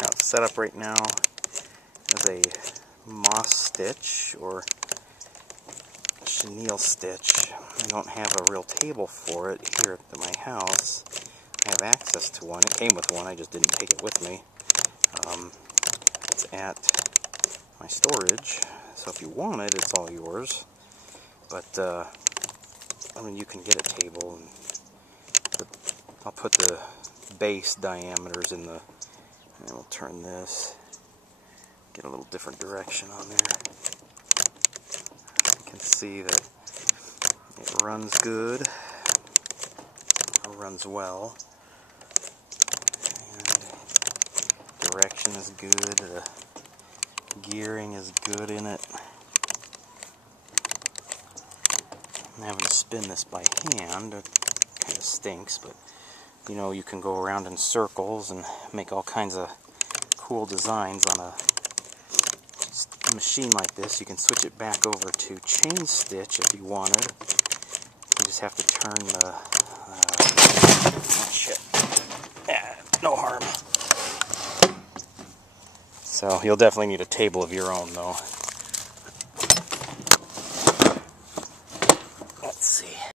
Now it's set up right now as a moss stitch or chenille stitch. I don't have a real table for it here at my house. I have access to one. It came with one, I just didn't take it with me. It's at my storage, so if you want it, it's all yours. But, I mean, you can get a table, and I'll put the base diameters in the, and we'll turn this, get a little different direction on there. You can see that it runs good, or runs well, and direction is good, the gearing is good in it. I'm having to spin this by hand, it kind of stinks, but you know, you can go around in circles and make all kinds of cool designs on a machine like this. You can switch it back over to Chainstitch if you wanted. You just have to turn the oh shit, no harm. So you'll definitely need a table of your own though.